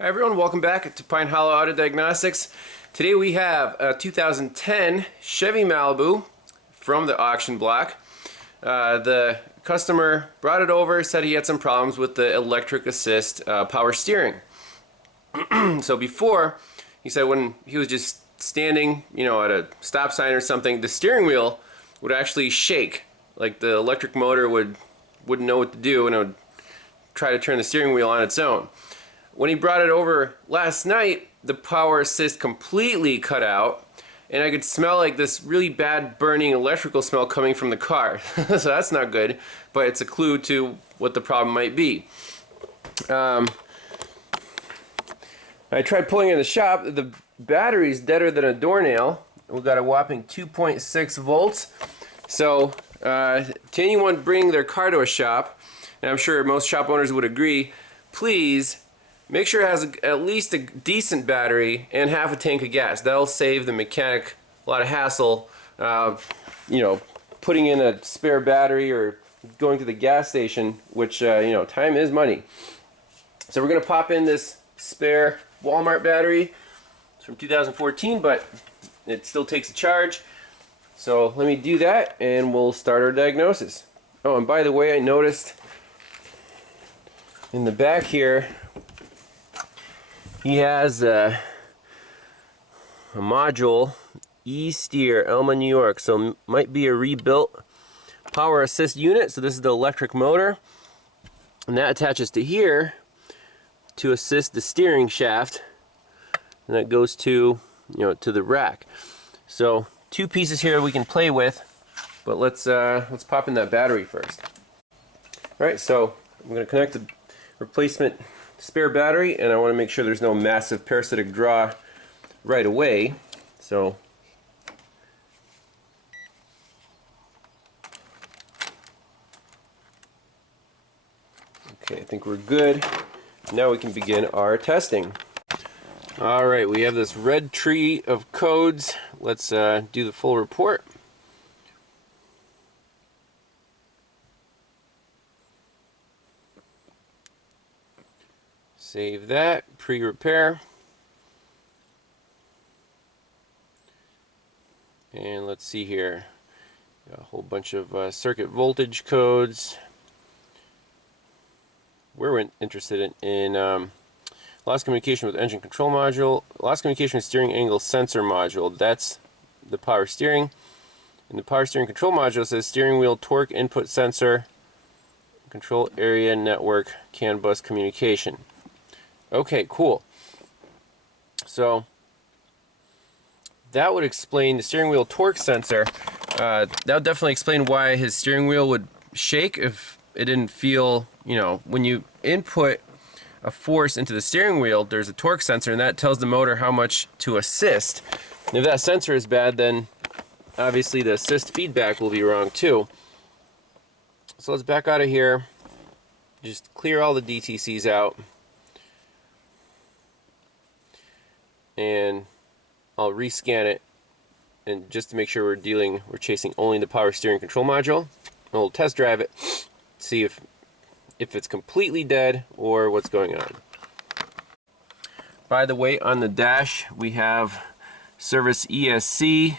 Hi everyone, welcome back to Pine Hollow Auto Diagnostics. Today we have a 2010 Chevy Malibu from the auction block. The customer brought it over, said he had some problems with the electric assist power steering. So before, he said when he was just standing, at a stop sign or something, the steering wheel would actually shake. Like the electric motor wouldn't know what to do and it would try to turn the steering wheel on its own. When he brought it over last night, the power assist completely cut out, and I could smell like this really bad burning electrical smell coming from the car. So that's not good, but it's a clue to what the problem might be. I tried pulling in the shop. The battery's deader than a doornail. We've got a whopping 2.6 volts. So to anyone bringing their car to a shop, and I'm sure most shop owners would agree, please make sure it has at least a decent battery and half a tank of gas. That'll save the mechanic a lot of hassle, putting in a spare battery or going to the gas station, which, time is money. So we're going to pop in this spare Walmart battery. It's from 2014, but it still takes a charge. So let me do that and we'll start our diagnosis. Oh, and by the way, I noticed in the back here, he has a module, E-Steer, Elma, New York, so might be a rebuilt power assist unit. So this is the electric motor, and that attaches to here to assist the steering shaft, and that goes to to the rack. So two pieces here we can play with, but let's pop in that battery first. All right, so I'm going to connect the replacement spare battery, and I want to make sure there's no massive parasitic draw right away. So okay, I think we're good. Now we can begin our testing. Alright, we have this red tree of codes. Let's do the full report. Save that, pre-repair. And let's see here. Got a whole bunch of circuit voltage codes. We're interested in lost communication with engine control module, lost communication with steering angle sensor module. That's the power steering. And the power steering control module says steering wheel torque input sensor, control area network, CAN bus communication. Okay, cool. So that would explain the steering wheel torque sensor. That would definitely explain why his steering wheel would shake if it didn't feel, when you input a force into the steering wheel, there's a torque sensor, and that tells the motor how much to assist. And if that sensor is bad, then obviously the assist feedback will be wrong too. So let's back out of here. Just clear all the DTCs out. And I'll rescan it, and just to make sure we're chasing only the power steering control module. And we'll test drive it, see if it's completely dead or what's going on. By the way, on the dash we have service ESC,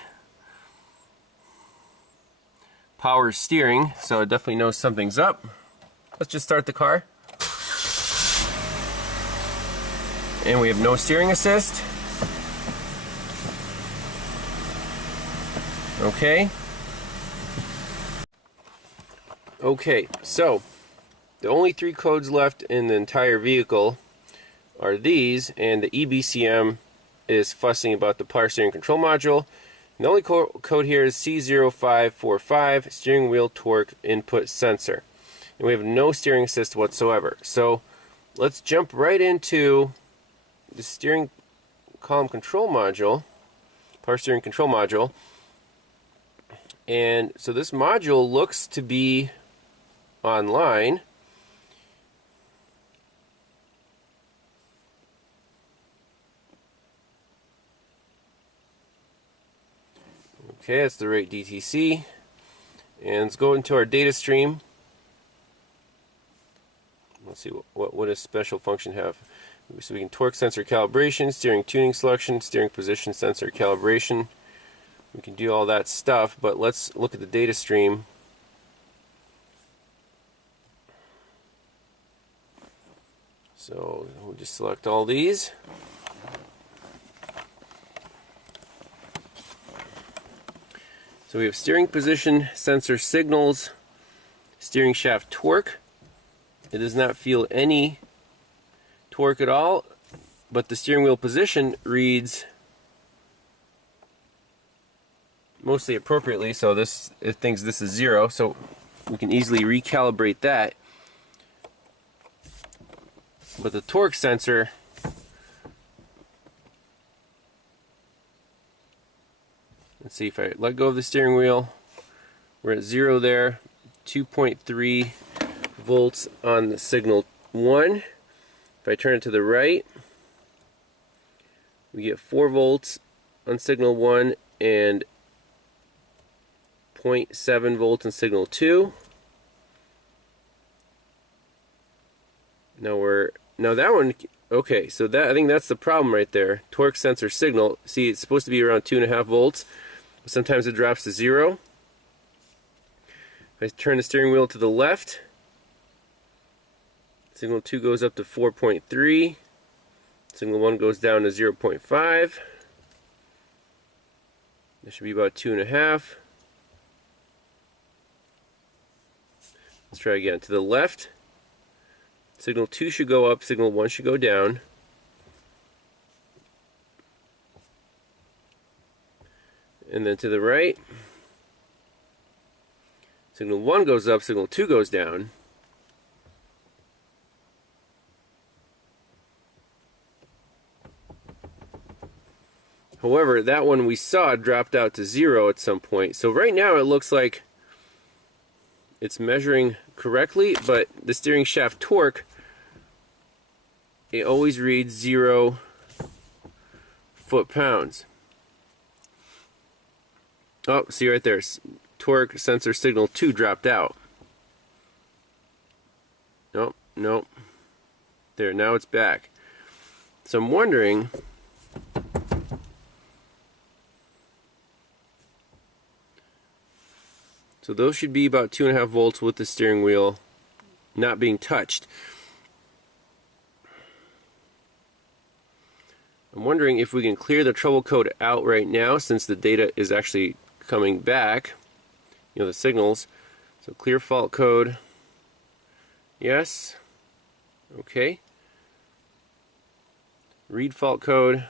power steering, so it definitely knows something's up. Let's just start the car. And we have no steering assist. Okay. Okay, so the only three codes left in the entire vehicle are these, and the EBCM is fussing about the power steering control module. And the only code here is C0545, steering wheel torque input sensor. And we have no steering assist whatsoever. So let's jump right into the steering column control module, power steering control module. And so this module looks to be online. Okay, that's the right DTC. And let's go into our data stream. Let's see, what does special function have? So we can torque sensor calibration, steering tuning selection, steering position sensor calibration. We can do all that stuff, but let's look at the data stream. So we'll just select all these. So we have steering position sensor signals, steering shaft torque. It does not feel any torque at all, but the steering wheel position reads mostly appropriately, so it thinks this is 0, so we can easily recalibrate that. But the torque sensor, let's see, if I let go of the steering wheel, we're at 0 there, 2.3 volts on the signal 1. If I turn it to the right, we get 4 volts on signal 1 and 0.7 volts on signal 2. Now that one, okay, so that, I think that's the problem right there. Torque sensor signal, see, it's supposed to be around 2.5 volts. Sometimes it drops to 0. If I turn the steering wheel to the left, signal 2 goes up to 4.3. Signal 1 goes down to 0.5. That should be about 2.5. Let's try again. To the left, signal 2 should go up, signal 1 should go down. And then to the right, signal 1 goes up, signal 2 goes down. However, that one we saw dropped out to 0 at some point. So right now it looks like it's measuring correctly, but the steering shaft torque, it always reads 0 foot-pounds. Oh, see right there, torque sensor signal 2 dropped out. Nope, nope. There, now it's back. So I'm wondering, so those should be about 2.5 volts with the steering wheel not being touched. I'm wondering if we can clear the trouble code out right now, since the data is actually coming back, you know, the signals. So clear fault code, yes, okay. Read fault code.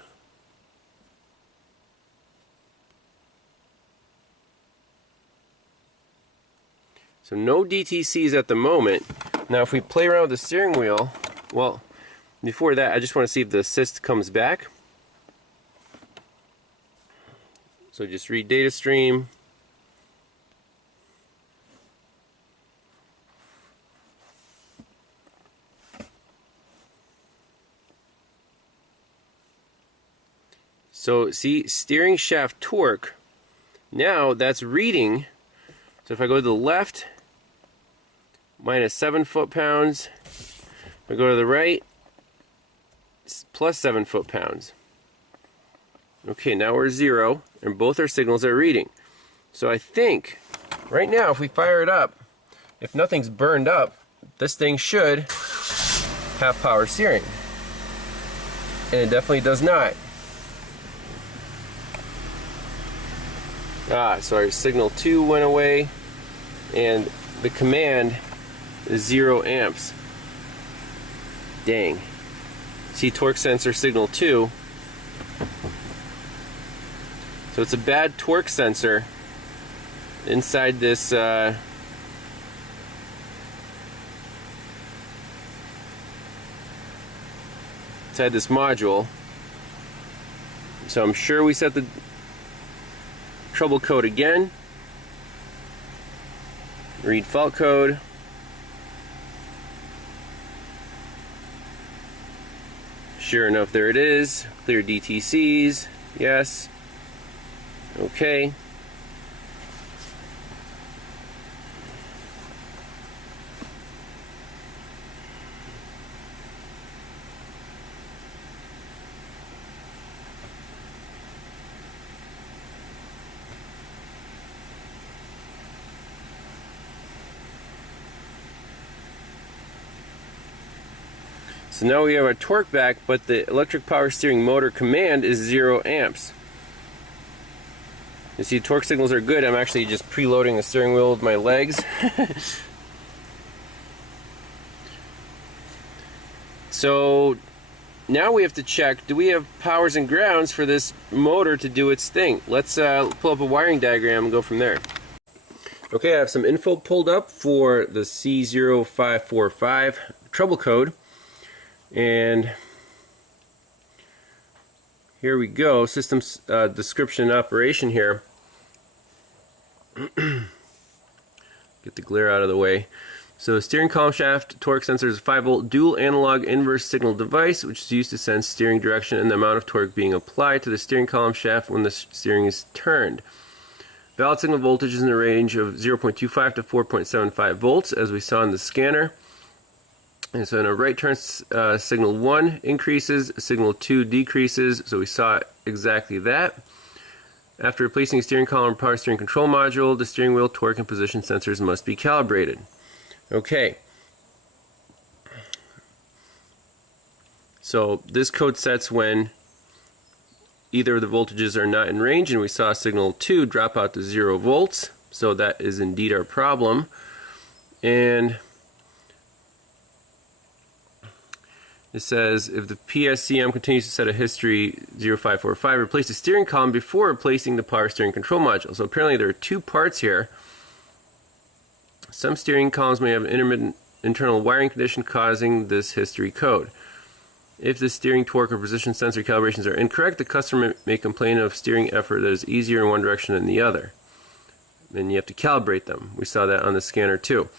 So no DTCs at the moment. Now if we play around with the steering wheel, well, before that I just want to see if the assist comes back. So just read data stream. So see, steering shaft torque, now that's reading. So if I go to the left, minus 7 foot-pounds. If I go to the right, it's plus 7 foot-pounds. Okay, now we're 0, and both our signals are reading. So I think, right now, if we fire it up, if nothing's burned up, this thing should have power steering. And it definitely does not. So our signal 2 went away, and the command is 0 amps. Dang. See, torque sensor signal 2. So it's a bad torque sensor inside this inside this module. So I'm sure we set the trouble code again. Read fault code. Sure enough, there it is. Clear DTCs. Yes. Okay. So now we have our torque back, but the electric power steering motor command is 0 amps. You see, torque signals are good. I'm actually just preloading the steering wheel with my legs. So now we have to check, do we have powers and grounds for this motor to do its thing? Let's pull up a wiring diagram and go from there. Okay, I have some info pulled up for the C0545 trouble code. And here we go, system description operation here. Get the glare out of the way. So steering column shaft torque sensor is a 5-volt dual analog inverse signal device which is used to sense steering direction and the amount of torque being applied to the steering column shaft when the steering is turned. Valid signal voltage is in the range of 0.25 to 4.75 volts as we saw in the scanner. And so in a right turn, signal 1 increases, signal 2 decreases, so we saw exactly that. After replacing the steering column and power steering control module, the steering wheel torque and position sensors must be calibrated. Okay. So this code sets when either of the voltages are not in range, and we saw signal 2 drop out to 0 volts, so that is indeed our problem. And it says if the PSCM continues to set a history 0545, replace the steering column before replacing the power steering control module. So apparently there are two parts here. Some steering columns may have intermittent internal wiring condition causing this history code. If the steering torque or position sensor calibrations are incorrect, the customer may complain of steering effort that is easier in one direction than the other. And you have to calibrate them. We saw that on the scanner too.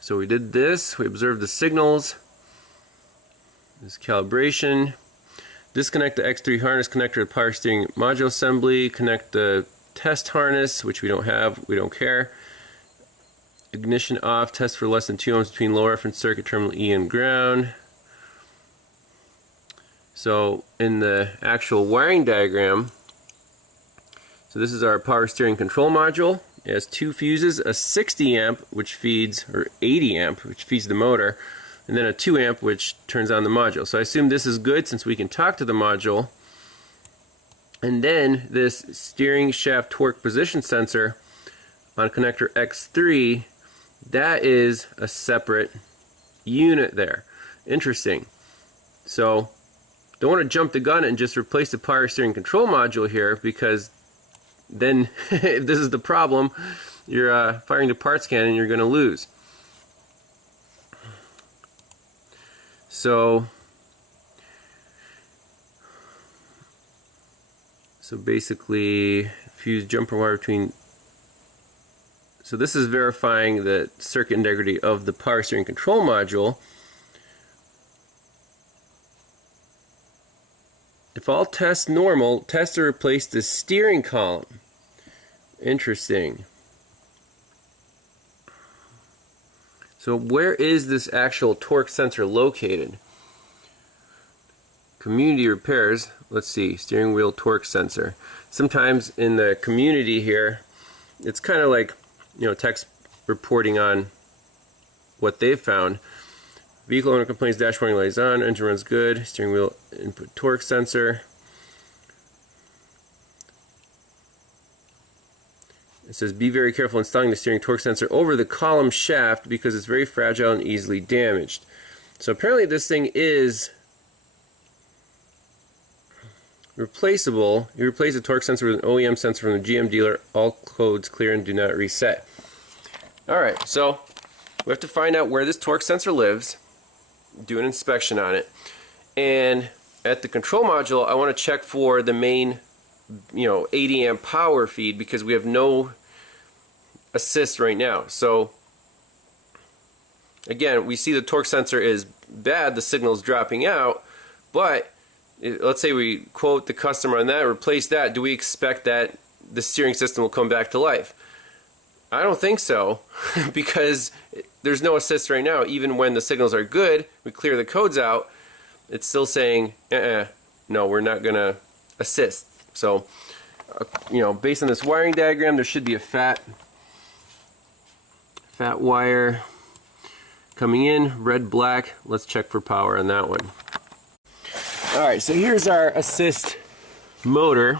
So we did this, we observed the signals, this calibration, disconnect the X3 harness connector to the power steering module assembly, connect the test harness, which we don't have, we don't care. Ignition off, test for less than 2 ohms between low reference circuit terminal E and ground. So in the actual wiring diagram, so this is our power steering control module. It has two fuses, a 60 amp which feeds, or 80 amp which feeds the motor, and then a 2 amp which turns on the module. So I assume this is good since we can talk to the module. And then this steering shaft torque position sensor on connector X3, that is a separate unit there. Interesting. So don't want to jump the gun and just replace the power steering control module here, because then if this is the problem, you're firing the part scan and you're going to lose. So basically fuse jumper wire between, so this is verifying the circuit integrity of the power steering control module. If all tests normal, test to replace the steering column. Interesting. So where is this actual torque sensor located? Community repairs. Let's see, steering wheel torque sensor. Sometimes in the community here, it's kind of like, you know, techs reporting on what they've found. Vehicle owner complains dash warning light is on, engine runs good, steering wheel input torque sensor. It says be very careful installing the steering torque sensor over the column shaft because it's very fragile and easily damaged. So apparently this thing is replaceable. You replace the torque sensor with an OEM sensor from the GM dealer. All codes clear and do not reset. Alright, so we have to find out where this torque sensor lives, do an inspection on it, and at the control module I want to check for the main, 80 amp power feed, because we have no assist right now. So again, we see the torque sensor is bad, the signal is dropping out, but let's say we quote the customer on that, replace that, do we expect that the steering system will come back to life? I don't think so, because there's no assist right now. Even when the signals are good, we clear the codes out, it's still saying, no, we're not going to assist. So, based on this wiring diagram, there should be a fat Fat wire coming in, red, black. Let's check for power on that one. Alright, so here's our assist motor,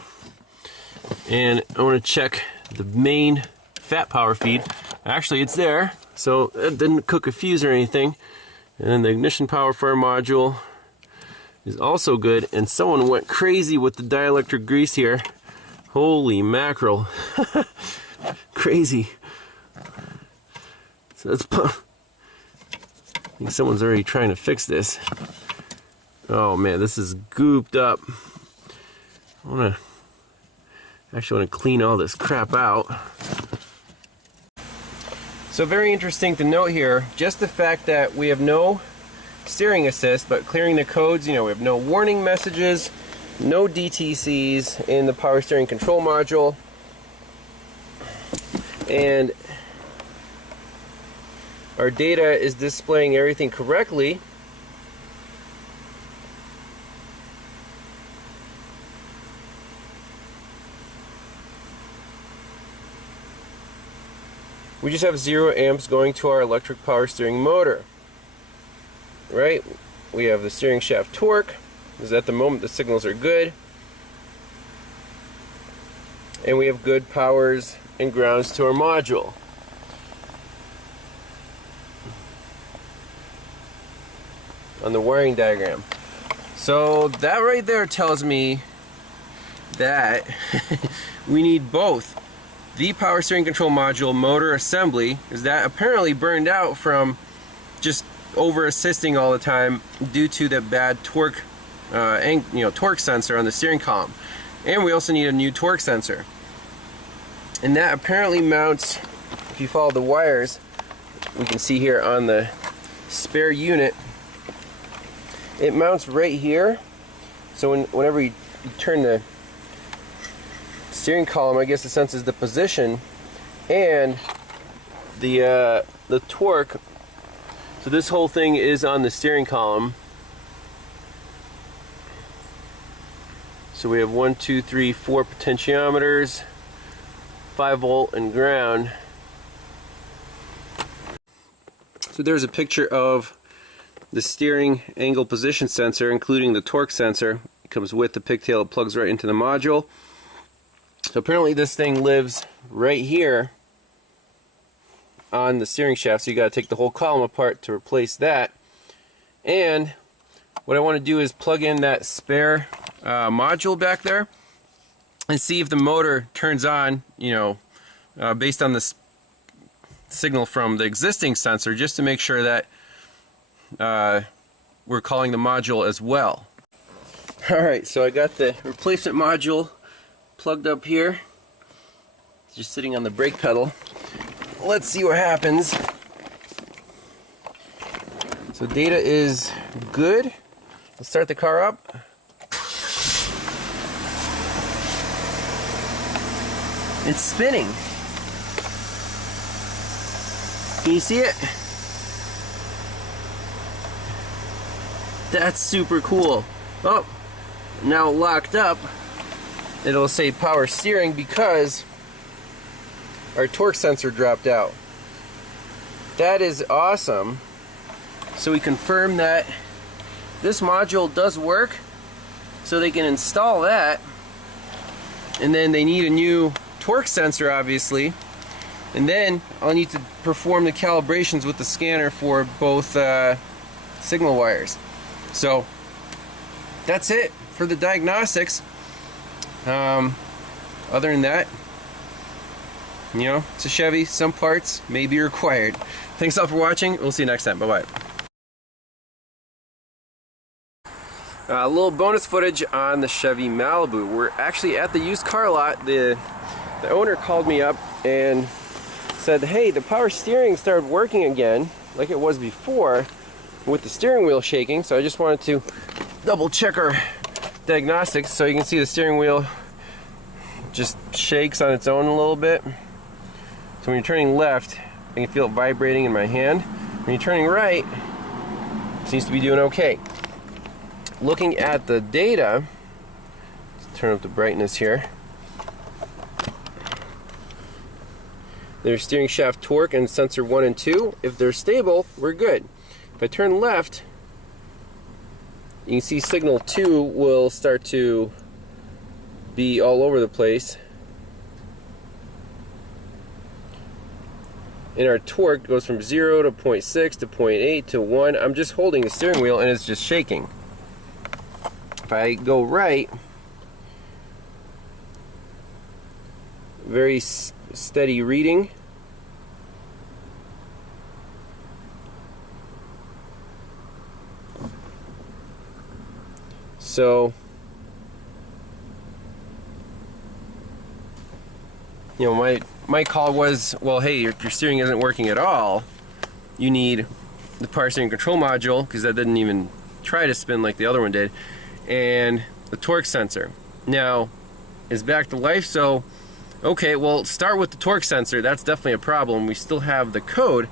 and I want to check the main fat power feed. Actually, it's there, so it didn't cook a fuse or anything. And then the ignition power for our module is also good, and someone went crazy with the dielectric grease here. Holy mackerel. Crazy. So I think someone's already trying to fix this. Oh man, this is gooped up. I actually want to clean all this crap out. So very interesting to note here, just the fact that we have no steering assist, but clearing the codes, you know, we have no warning messages, no DTCs in the power steering control module, and our data is displaying everything correctly. We just have 0 amps going to our electric power steering motor. Right? We have the steering shaft torque, because at the moment the signals are good. And we have good powers and grounds to our module. On the wiring diagram. So that right there tells me that we need both the power steering control module motor assembly, is that apparently burned out from just over assisting all the time due to the bad torque torque sensor on the steering column. And we also need a new torque sensor, and that apparently mounts, if you follow the wires, we can see here on the spare unit, it mounts right here. So whenever you turn the steering column, I guess it senses the position and the torque. So this whole thing is on the steering column. So we have 1, 2, 3, 4 potentiometers, 5 volt and ground. So there's a picture of the steering angle position sensor, including the torque sensor. It comes with the pigtail, it plugs right into the module. So apparently this thing lives right here on the steering shaft, so you got to take the whole column apart to replace that. And what I want to do is plug in that spare module back there and see if the motor turns on, you know, based on the signal from the existing sensor, just to make sure that we're calling the module as well. Alright, so I got the replacement module plugged up here, just sitting on the brake pedal. Let's see what happens. So data is good. Let's start the car up. It's spinning. Can you see it? That's super cool. Oh, now locked up. It'll say power steering because our torque sensor dropped out. That is awesome. So we confirm that this module does work, so they can install that, and then they need a new torque sensor obviously, and then I'll need to perform the calibrations with the scanner for both signal wires. So that's it for the diagnostics. Other than that, you know, it's a Chevy, some parts may be required. Thanks all for watching. We'll see you next time. Bye-bye. A little bonus footage on the Chevy Malibu. We're actually at the used car lot. The owner called me up and said, hey, the power steering started working again like it was before with the steering wheel shaking. So I just wanted to double check our diagnostics. So you can see the steering wheel just shakes on its own a little bit. So when you're turning left, I can feel it vibrating in my hand. When you're turning right, it seems to be doing okay. Looking at the data, let's turn up the brightness here. There's steering shaft torque and sensor 1 and 2. If they're stable, we're good. If I turn left, you can see signal 2 will start to be all over the place. And our torque goes from 0 to 0.6 to 0.8 to 1. I'm just holding the steering wheel and it's just shaking. If I go right, very steady reading. So, you know, my call was, well, hey, if your steering isn't working at all, you need the power steering control module, because that didn't even try to spin like the other one did, and the torque sensor. Now, it's back to life, so okay, well, start with the torque sensor. That's definitely a problem. We still have the code,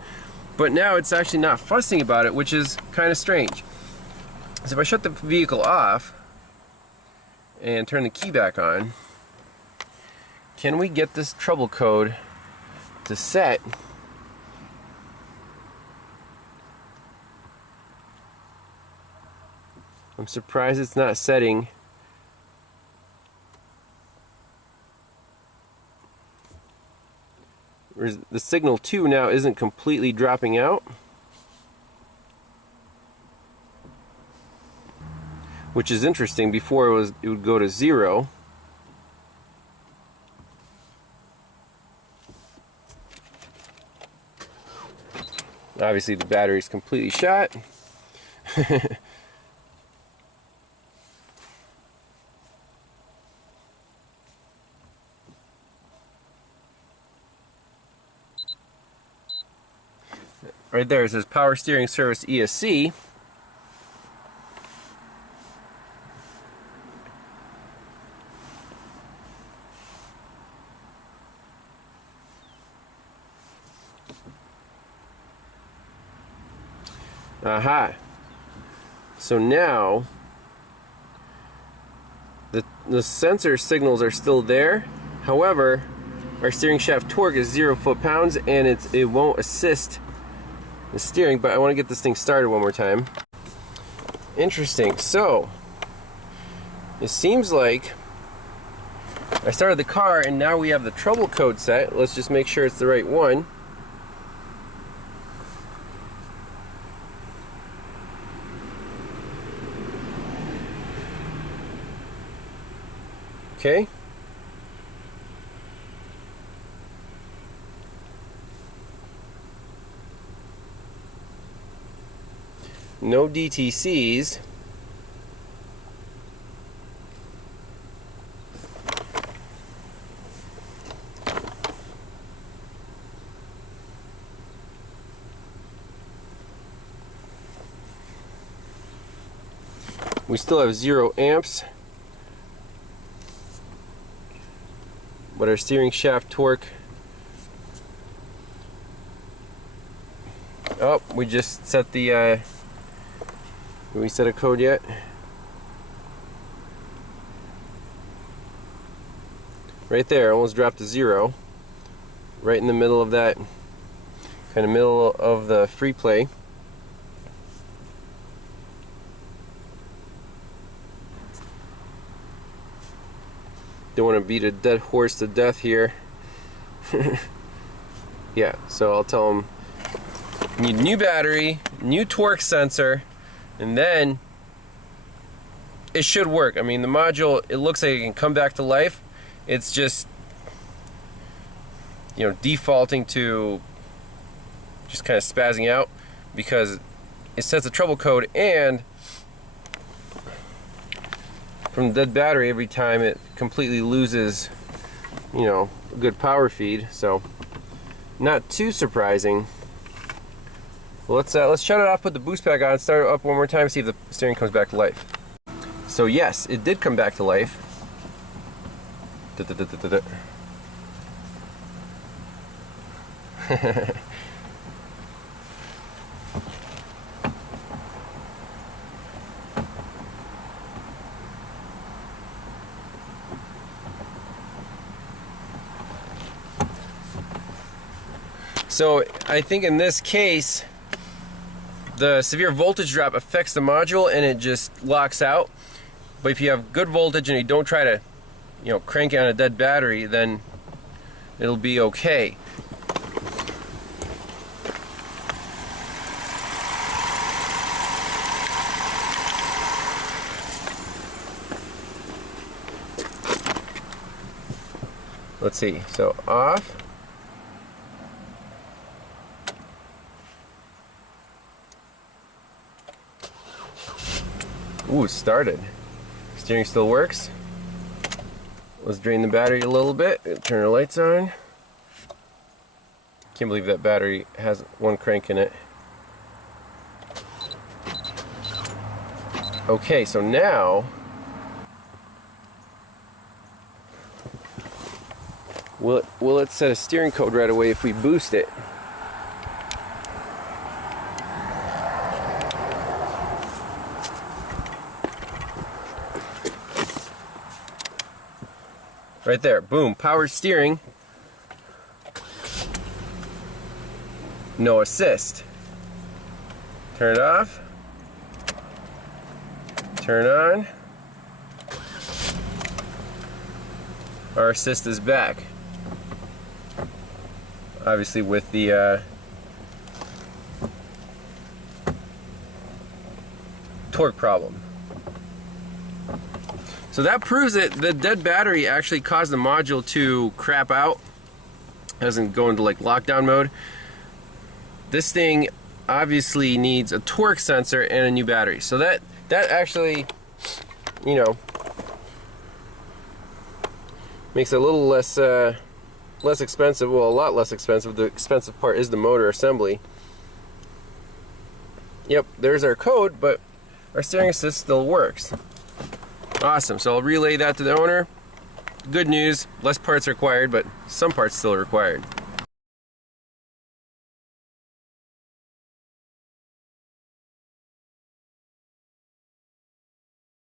but now it's actually not fussing about it, which is kind of strange. So if I shut the vehicle off and turn the key back on, can we get this trouble code to set? I'm surprised it's not setting. The signal 2 now isn't completely dropping out, which is interesting. Before it would go to 0. Obviously the battery's completely shot. Right there it says Power Steering Service ESC. Aha. So now the sensor signals are still there. However, our steering shaft torque is 0 foot-pounds and it won't assist the steering, but I want to get this thing started one more time. Interesting. So it seems like I started the car and now we have the trouble code set. Let's just make sure it's the right one. Okay. No DTCs. We still have 0 amps. But our steering shaft torque, oh, we just set the, did we set a code yet? Right there, almost dropped to 0. Right in the middle of that, kind of middle of the free play. Don't want to beat a dead horse to death here. Yeah, so I'll tell them need new battery, new torque sensor, and then it should work. I mean, the module, it looks like it can come back to life. It's just, you know, defaulting to just kind of spazzing out because it sets a trouble code, and from the dead battery every time it completely loses, you know, a good power feed. So not too surprising. Well, let's shut it off, put the boost pack on, start it up one more time, see if the steering comes back to life. So yes, it did come back to life. So I think in this case, the severe voltage drop affects the module and it just locks out. But if you have good voltage and you don't try to, you know, crank it on a dead battery, then it'll be okay. Let's see, so off. Ooh, it started. Steering still works. Let's drain the battery a little bit. Turn the lights on. Can't believe that battery has one crank in it. Okay, so now will it set a steering code right away if we boost it? Right there, boom, power steering. No assist. Turn it off. Turn on. Our assist is back. Obviously with the torque problem. So that proves that the dead battery actually caused the module to crap out, doesn't go into like lockdown mode. This thing obviously needs a torque sensor and a new battery. So that actually, you know, makes it a little less expensive. Well, a lot less expensive. The expensive part is the motor assembly. Yep, there's our code, but our steering assist still works. Awesome, so I'll relay that to the owner. Good news, less parts required, but some parts still required.